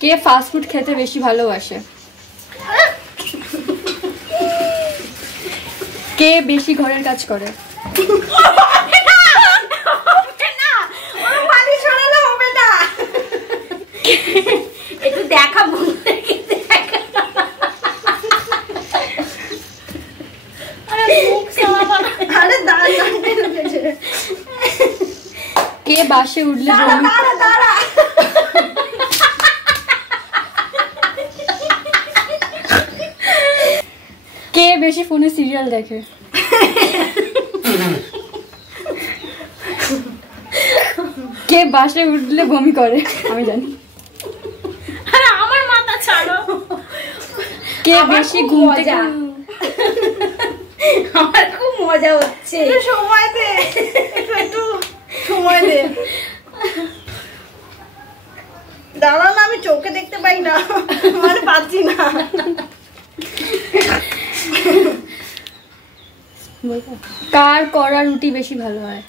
কে fast food খেতে বেশি ভালোবাসে? কে বেশি ঘরের কাজ করে? একটু দেখা কে বাসে উঠলে কে বেশি ফোনে সিরিয়াল দেখে? কে বাসে উঠলে বমি করে? আমি জানি। আমার মাথা ছাড়ো। কে বেশি ঘুম থেকে আমার খুব মজা হচ্ছে। সময় দে, একটু সময় দে। দাঁড়া না, আমি চোখে দেখতে পাই না, মানে পাচ্ছি না। কার করা রুটি বেশি ভালো হয়?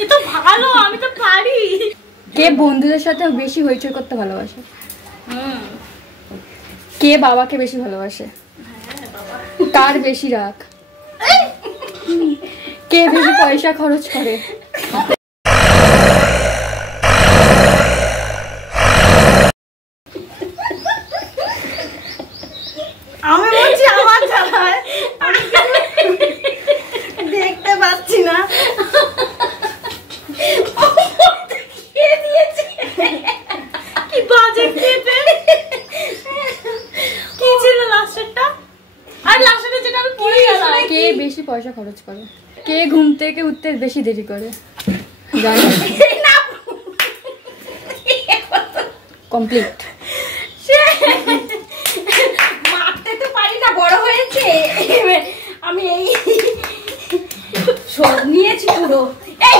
এ তো ভালো, আমি তো পারি। কে বন্ধুদের সাথে বেশি হইচই করতে ভালোবাসে? কে বাবাকে বেশি ভালোবাসে? কার বেশি রাগ? কে বেশি পয়সা খরচ করে? আমি বলছি আমার চালায়, দেখতে পাচ্ছি না। কি বাজে খেতে। কি ছিল লাস্টেরটা? আর লাস্টেরটা যেটা আমি পড়ে গেলাম। কে বেশি পয়সা খরচ করে? কে ঘুম থেকে উঠতে বেশি দেরি করে? জানি। কমপ্লিট। মারতে তো পারি না, বড় হয়েছে। আমি এই সব নিয়েছি পুরো। এই